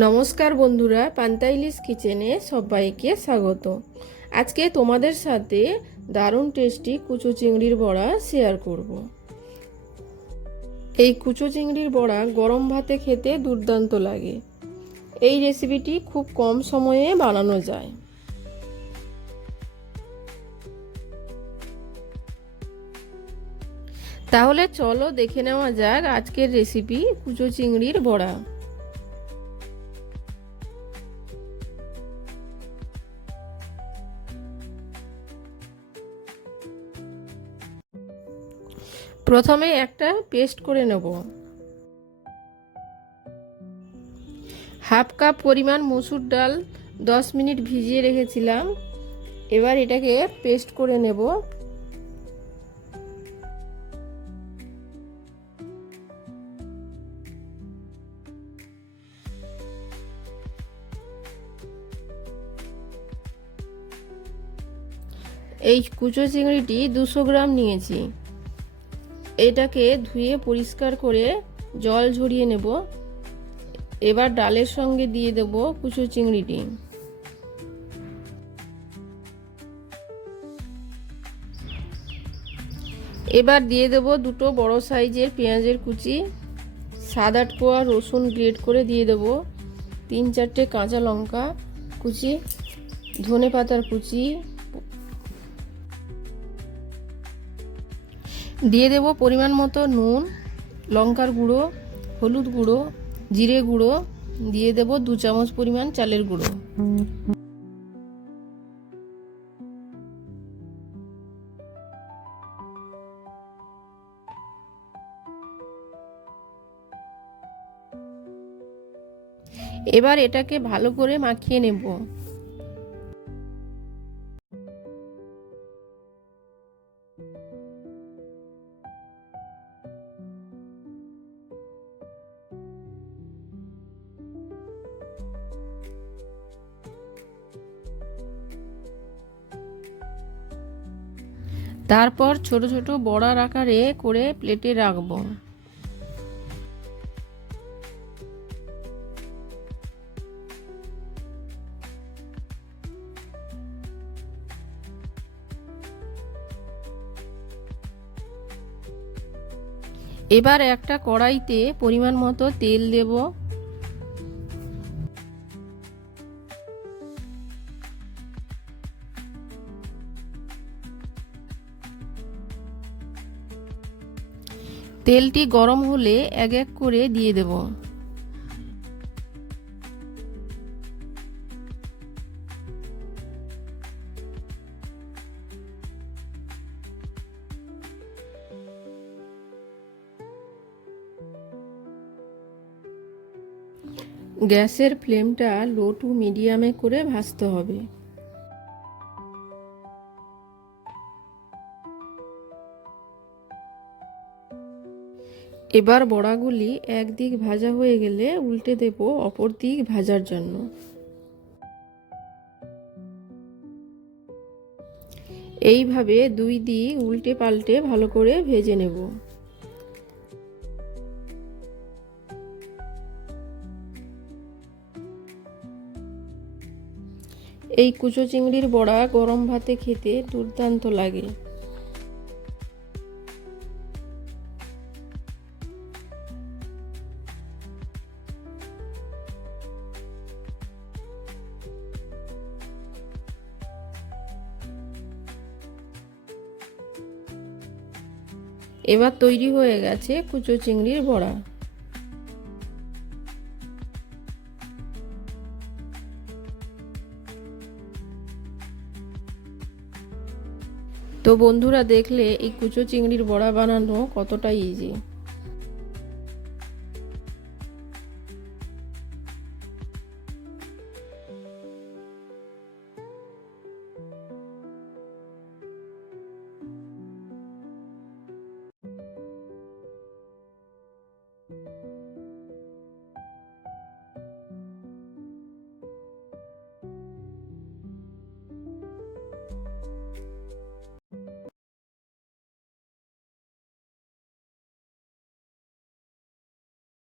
নমস্কার বন্ধুরা, পান্তাইলিস কিচেনে সবাইকে স্বাগত। আজকে তোমাদের সাথে দারুণ টেস্টি কুচো চিংড়ির বড়া শেয়ার করব। এই কুচো চিংড়ির বড়া গরম ভাতে খেতে দুর্দান্ত লাগে। এই রেসিপিটি খুব কম সময়ে বানানো যায়। তাহলে চলো দেখে নেওয়া যাক আজকের রেসিপি কুচো চিংড়ির বড়া। প্রথমে একটা পেস্ট করে নেব। হাফ কাপ পরিমাণ মসুর ডাল 10 মিনিট ভিজিয়ে রেখেছিলাম। এবার এটাকে পেস্ট করে নেব। এই কুচো চিংড়িটি 200 গ্রাম নিয়েছি। এটাকে ধুয়ে পরিষ্কার করে জল ঝরিয়ে নেব। এবার ডালের সঙ্গে দিয়ে দেব কুচো চিংড়িটি। এবার দিয়ে দেব দুটো বড় সাইজের পেঁয়াজের কুচি, 7-8 কোয়া রসুন গ্রেট করে দিয়ে দেব, 3-4টে কাঁচা লঙ্কা কুচি, ধনে পাতার কুচি, দিয়ে দেব পরিমাণ মতো নুন, লঙ্কার গুঁড়ো, হলুদ গুঁড়ো, জিরে গুঁড়ো, দিয়ে দেব 2 চামচ পরিমাণ চালের গুঁড়ো। এবার এটাকে ভালো করে মাখিয়ে নেব। তারপর ছোট ছোট বড়ার আকারে করে প্লেটে রাখবো। এবার একটা কড়াইতে পরিমাণ মতো তেল দেব। তেলটি গরম হলে এক এক করে দিয়ে দেব। গ্যাসের ফ্লেমটা লো টু মিডিয়ামে করে ভাজতে হবে। এবার বড়াগুলি একদিক ভাজা হয়ে গেলে উল্টে দেব অপর দিক ভাজার জন্য। এইভাবে দুই দিক উল্টে পাল্টে ভালো করে ভেজে নেব। এই কুচো চিংড়ির বড়া গরম ভাতে খেতে দুর্দান্ত লাগে। এবার তৈরি হয়ে গেছে কুচো চিংড়ির বড়া। তো বন্ধুরা, দেখলে এই কুচো চিংড়ির বড়া বানানো কতটা ইজি।